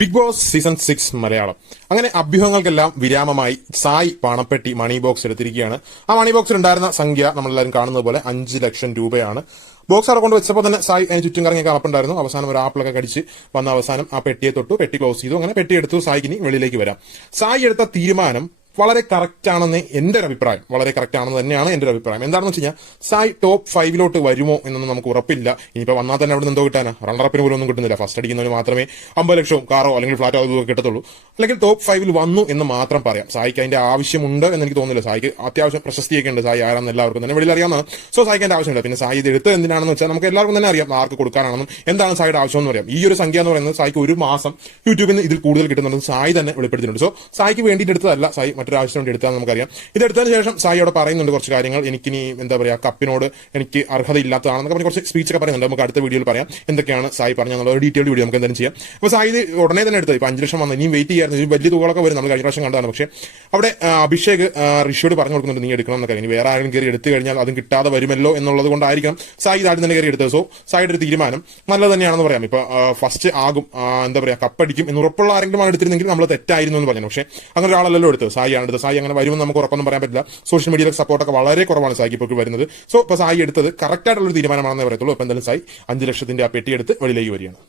Big boss season 6 Malayalam. അങ്ങനെ അഭ്യൂഹങ്ങൾക്കെല്ലാം വിരാമമായി സായ് പണപ്പെട്ടി മണി box എടുത്തിരിക്കുകയാണ്. ആ മണി ബോക്സിൽ ഉണ്ടായിരുന്ന സംഖ്യ നമ്മളെല്ലാവരും കാണുന്നത് പോലെ 5 ലക്ഷം രൂപയാണ്. ബോക്സ് അവിടെ കൊണ്ട് വെച്ചപ്പോൾ തന്നെ സായ് അതിന് ചുറ്റും കറങ്ങി കളപ്പുണ്ടായിരുന്നു. അവസാനം ഒരു ആപ്പിളൊക്കെ കടിച്ച് വന്ന അവസാനം ആ പെട്ടിയെ തൊട്ടു, പെട്ടി ക്ലോസ് ചെയ്തു. അങ്ങനെ പെട്ടി എടുത്തു. സായിക്ക് ഇനി വെളിയിലേക്ക് വരാം. സായ് എടുത്ത തീരുമാനം വളരെ കറക്റ്റ് ആണെന്ന് എന്റെ ഒരു അഭിപ്രായം. വളരെ കറക്റ്റ് ആണെന്ന് തന്നെയാണ് എന്റെ ഒരു അഭിപ്രായം. എന്താണെന്ന് വെച്ച് കഴിഞ്ഞാൽ സായ് ടോപ്പ് 5 വരുമോ എന്നൊന്നും നമുക്ക് ഉറപ്പില്ല. ഇനിയിപ്പോൾ വന്നാൽ തന്നെ അവിടെ നിന്ന് എന്തോ കിട്ടാനാ, റണ്ണറപ്പിന് പോലും ഒന്നും കിട്ടുന്നില്ല. ഫസ്റ്റ് അടിക്കുന്നവന് മാത്രമേ 50 ലക്ഷവും കാറോ അല്ലെങ്കിൽ ഫ്ലാറ്റോ അതൊക്കെ കിട്ടത്തുള്ളൂ. അല്ലെങ്കിൽ ടോപ്പ് 5 വന്നു എന്ന് മാത്രം പറയാം. സായിക്ക് അതിന്റെ ആവശ്യമുണ്ട് എന്ന് എനിക്ക് തോന്നുന്നില്ല. സായിക്ക് അത്യാവശ്യം പ്രശസ്തിയൊക്കെ ഉണ്ട്. സായി ആരാന്ന് എല്ലാവർക്കും തന്നെ വെളിയിൽ അറിയാവുന്നതാണ്. സോ സായിക്ക് അതിന്റെ ആവശ്യമില്ല. പിന്നെ സായി ഇത് എടുത്ത് എന്തിനാണെന്ന് വെച്ചാൽ നമുക്ക് എല്ലാവർക്കും തന്നെ അറിയാം ആർക്ക് കൊടുക്കാനാണെന്നും എന്താണ് സായിയുടെ ആവശ്യം എന്ന് പറയാം. ഈ ഒരു സംഖ്യ എന്ന് പറയുന്നത് സായിക്ക് ഒരു മാസം യൂട്യൂബിൽ നിന്ന് ഇതിൽ കൂടുതൽ കിട്ടുന്നുണ്ടെന്ന് സായി തന്നെ വെളിപ്പെടുത്തിയിട്ടുണ്ട്. സോ സായിക്ക് വേണ്ടിയിട്ട് എടുത്തതല്ല, സായി മറ്റൊരു ആവശ്യം വേണ്ടി എടുത്താൽ നമുക്കറിയാം. ഇതെടുത്തതിന് ശേഷം സായി അവിടെ പറയുന്നുണ്ട് കുറച്ച് കാര്യങ്ങൾ. എനിക്കിനി എന്താ പറയാ, കപ്പിനോട് എനിക്ക് അർഹതയില്ലാത്തതാണെന്നൊക്കെ പറഞ്ഞ് കുറച്ച് സ്പീച്ച് ഒക്കെ പറയുന്നുണ്ട്. നമുക്ക് അടുത്ത വീഡിയോയിൽ പറയാം എന്തൊക്കെയാണ് സായി പറഞ്ഞെന്നുള്ള ഒരു ഡീറ്റെയിൽഡ് വീഡിയോ നമുക്ക് എന്തായാലും ചെയ്യാം. അപ്പോൾ സായി ഇത് ഉടനെ തന്നെ എടുത്തത്. ഇപ്പൊ 5 ലക്ഷം വന്നു, ഇനിയും വെയിറ്റ് ചെയ്യായിരുന്നു. ഇത് വലിയ തുകകളൊക്കെ വരും. നമ്മൾ കഴിഞ്ഞ പ്രാവശ്യം കണ്ടതാണ്. പക്ഷേ അവിടെ അഭിഷേക് ഋഷിയോട് പറഞ്ഞു കൊടുക്കുന്നുണ്ട് നീ എടുക്കണം എന്നൊക്കെ. ഇനി വേറെ ആരെങ്കിലും കയറി എടുത്തു കഴിഞ്ഞാൽ അതും കിട്ടാതെ വരുമല്ലോ എന്നുള്ളത് കൊണ്ടായിരിക്കണം സായി ഇതാദ്യം തന്നെ കയറി എടുത്തത്. സോ സായിയുടെ ഒരു തീരുമാനം നല്ലത് തന്നെയാണെന്ന് പറയാം. ഇപ്പൊ ഫസ്റ്റ് ആകും എന്താ പറയാ, കപ്പടിക്കും എന്ന് ഉറപ്പുള്ള ആരെങ്കിലും ആണ് എടുത്തിരുന്നെങ്കിൽ നമ്മൾ തെറ്റായിരുന്നു എന്ന് പറഞ്ഞു. പക്ഷേ അങ്ങനെ ഒരാളല്ലോ എടുത്തത്, സായി ആണ് എടുത്തത്. സായി അങ്ങനെ വരുമെന്ന് നമുക്ക് ഉറപ്പൊന്നും പറയാൻ പറ്റില്ല. സോഷ്യൽ മീഡിയയിലെ സപ്പോർട്ടൊക്കെ വളരെ കുറവാണ് സായിക്ക് ഇപ്പോൾ വരുന്നത്. സോ ഇപ്പൊ സായി എടുത്തത് കറക്റ്റ് ആയിട്ടുള്ള ഒരു തീരുമാനമാണെന്ന് പറയത്തുള്ളൂ. അപ്പൊ എന്തായാലും സായി 5 ലക്ഷത്തിന്റെ ആ പെട്ടിയെടുത്ത് വെളിയിലേക്ക് വരികയാണ്.